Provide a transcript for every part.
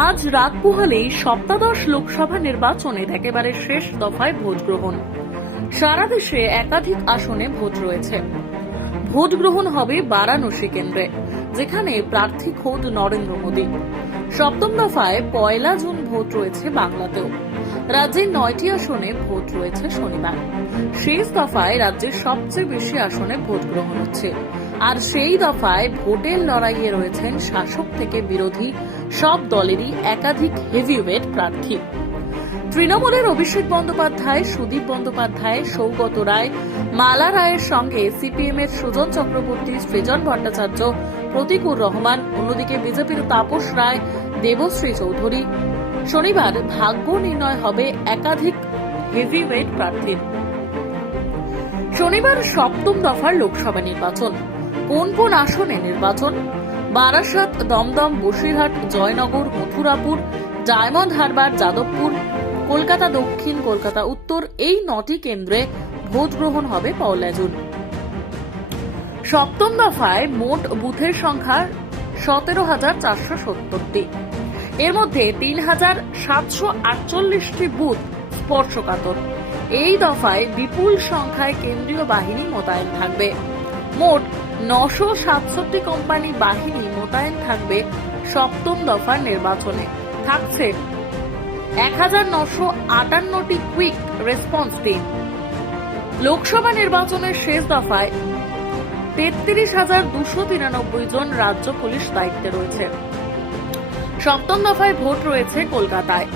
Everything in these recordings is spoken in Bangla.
আজ রাত পোহালেই সপ্তাদশ লোকসভা নির্বাচনের একেবারে শেষ দফায় ভোট গ্রহণ। সারা দেশে একাধিক আসনে ভোট রয়েছে। ভোট গ্রহণ হবে বারাণসী কেন্দ্রে, যেখানে প্রার্থী খোদ নরেন্দ্র মোদী। সপ্তম দফায় পয়লা জুন ভোট রয়েছে বাংলাতেও। রাজ্যের নয়টি আসনে ভোট রয়েছে শনিবার। শেষ দফায় রাজ্যের সবচেয়ে বেশি আসনে ভোট গ্রহণ হচ্ছে। আর সেই দফায় ভোটের লড়াইয়ে রয়েছেন শাসক থেকে বিরোধী সব দলেরই একাধিক হেভিওয়েট প্রার্থী। তৃণমূলের অভিষেক বন্দ্যোপাধ্যায়, সুদীপ বন্দ্যোপাধ্যায়, সৌগত রায়, মালা রায়ের সঙ্গে সিপিএম এর সুজন চক্রবর্তী, সৃজন ভট্টাচার্য, প্রতিকুর রহমান, অন্যদিকে বিজেপির তাপস রায়, দেবশ্রী চৌধুরী। শনিবার ভাগ্য নির্ণয় হবে একাধিক হেভিওয়েট প্রার্থীর। শনিবার সপ্তম দফার লোকসভা নির্বাচন। কোন কোন আসনে নির্বাচন? বারাসাত, দমদম, বসিরহাট, জয়নগর, মথুরাপুর, ডায়মন্ড হারবার, যাদবপুর, কলকাতা দক্ষিণ, কলকাতা উত্তর এই নটি কেন্দ্রে ভোট গ্রহণ হবে পয়লা জুন। সপ্তম দফায় মোট বুথের সংখ্যা সতেরো হাজার চারশো সত্তরটি। এর মধ্যে তিন হাজার সাতশো আটচল্লিশটি বুথ স্পর্শকাতর। এই দফায় বিপুল সংখ্যায় কেন্দ্রীয় বাহিনী মোতায়েন থাকবে। মোট নশো সাতষট্টি কোম্পানি বাহিনী মোতায়েন থাকবে সপ্তম দফার নির্বাচনে। থাকছে এক হাজার নশো আটান্নটি কুইক রেসপন্স টিম। লোকসভা নির্বাচনের শেষ দফায় তেত্রিশ হাজার দুশো তিরানব্বই জন রাজ্য পুলিশ দায়িত্বে রয়েছে। সপ্তম দফায় ভোট রয়েছে কলকাতায়।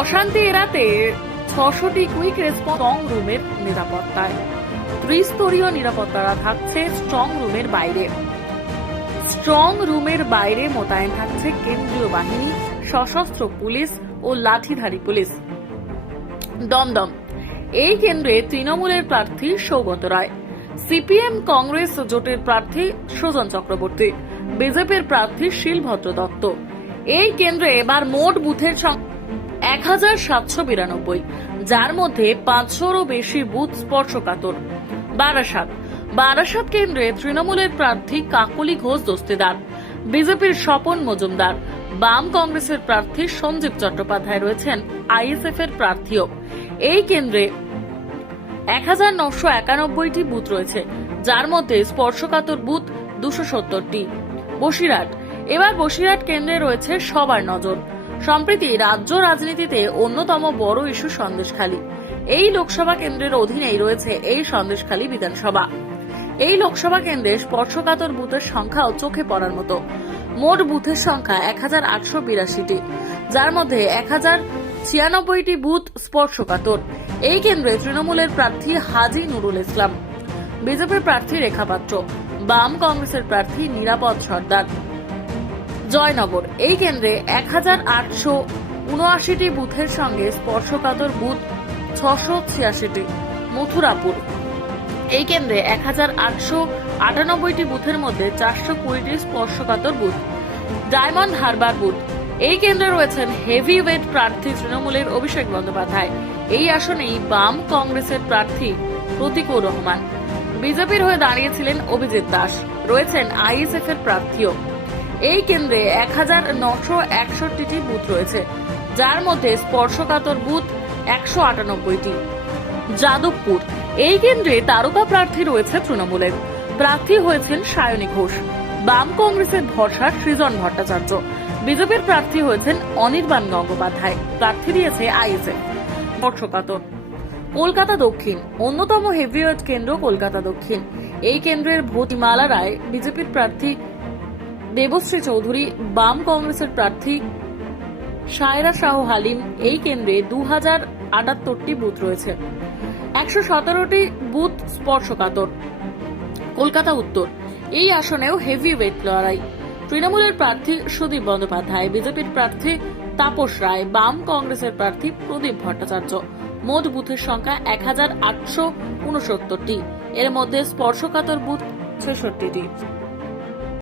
অশান্তি এড়াতে ছশোটি কুইক রেসপন্স রুমের নিরাপত্তায়। ত্রিস্তরীয় নিরাপত্তারা থাকছে স্ট্রং রুমের বাইরে। স্ট্রং রুমের বাইরে মোতায়েন থাকছে কেন্দ্রীয় বাহিনী, সশস্ত্র পুলিশ ও লাঠিধারী পুলিশ। দমদম। এই কেন্দ্রে তৃণমূলের প্রার্থী সৌগত রায়। সিপিএম কংগ্রেস জোটের প্রার্থী সুজন চক্রবর্তী। বিজেপির প্রার্থী শিলভদ্র দত্ত। এই কেন্দ্রে এবার মোট বুথের এক হাজার সাতশো বিরানব্বই, যার মধ্যে পাঁচশোরও বেশি বুথ স্পর্শকাতর। বারাসাত। বারাসাত কেন্দ্রে তৃণমূলের প্রার্থী কাকলি ঘোষ দস্তিদার, বিজেপির স্বপন মজুমদার, বাম কংগ্রেসের প্রার্থী সঞ্জীব চট্টোপাধ্যায় রয়েছেন আইএসএফ এর প্রার্থীও। এই কেন্দ্রে এক হাজার নশো একানব্বইটি বুথ রয়েছে, যার মধ্যে স্পর্শকাতর বুথ দুশো সত্তরটি। বসিরহাট। এবার বসিরহাট কেন্দ্রে রয়েছে সবার নজর। সম্প্রতি রাজ্য রাজনীতিতে অন্যতম বড় ইস্যু সন্দেশখালী। এই লোকসভা কেন্দ্রের অধীনেই রয়েছে এই সন্দেশখালী বিধানসভা। এই লোকসভা কেন্দ্রে স্পর্শকাতর বুথের সংখ্যাও চোখে পড়ার মতো। মোট বুথের সংখ্যা এক হাজার আটশো বিরাশিটি, যার মধ্যে এক হাজার ছিয়ানব্বইটি বুথ স্পর্শকাতর। এই কেন্দ্রে তৃণমূলের প্রার্থী হাজি নুরুল ইসলাম বিজেপির প্রার্থী রেখা পাত্র, বাম কংগ্রেসের প্রার্থী নিরাপদ সর্দার। জয়নগর, এই কেন্দ্রে এক হাজার আটশো উনআশিটি বুথের সঙ্গে স্পর্শকাতর বুথ ছশো ছিয়াশিটি মথুরাপুর। এই কেন্দ্রে এক হাজার আটশো আটানব্বইটি বুথের মধ্যে চারশো কুড়িটি স্পর্শকাতর বুথ। Diamond Harbour booth. এই কেন্দ্রে রয়েছেন হেভি ওয়েট প্রার্থী তৃণমূলের অভিষেক বন্দ্যোপাধ্যায়। এই আসনেই বাম কংগ্রেসের প্রার্থী প্রতিকুর রহমান। বিজেপির হয়ে দাঁড়িয়েছিলেন অভিজিৎ দাস। রয়েছেন আইএসএফ এর প্রার্থীও। এই কেন্দ্রে এক হাজার নশো একষট্টিটি বুথ রয়েছে, যার মধ্যে স্পর্শকাতর বুথ একশো আটানব্বইটি। যাদবপুর, এই কেন্দ্রে তারকা প্রার্থী রয়েছে তৃণমূলের। প্রার্থী হয়েছেন সায়নী ঘোষ। বাম কংগ্রেসের ভরসা সৃজন ভট্টাচার্য। বিজেপির প্রার্থী হয়েছেন অনির্বাণ গঙ্গোপাধ্যায়। প্রার্থী দিয়েছে আইএসএফ। কলকাতা দক্ষিণ, অন্যতম হেভিওয়েট কেন্দ্র কলকাতা দক্ষিণ। এই কেন্দ্রের ভোটমালা রায় বিজেপির প্রার্থী দেবশ্রী চৌধুরী, বাম কংগ্রেসের প্রার্থী সায়রা শাহ হালিম এই কেন্দ্রে দু হাজার আটাত্তরটি বুথ রয়েছে। একশো সতেরোটি বুথ স্পর্শকাতর। কলকাতা উত্তর, এই আসনেও হেভি ওয়েট লড়াই। তৃণমূলের প্রার্থী সুদীপ বন্দ্যোপাধ্যায়, বিজেপির প্রার্থী তাপস রায়, বাম কংগ্রেসের প্রার্থী প্রদীপ ভট্টাচার্য। মোট বুথের সংখ্যা এক হাজার আটশো উনসত্তরটি। এর মধ্যে স্পর্শকাতর বুথ ছেষট্টিটি।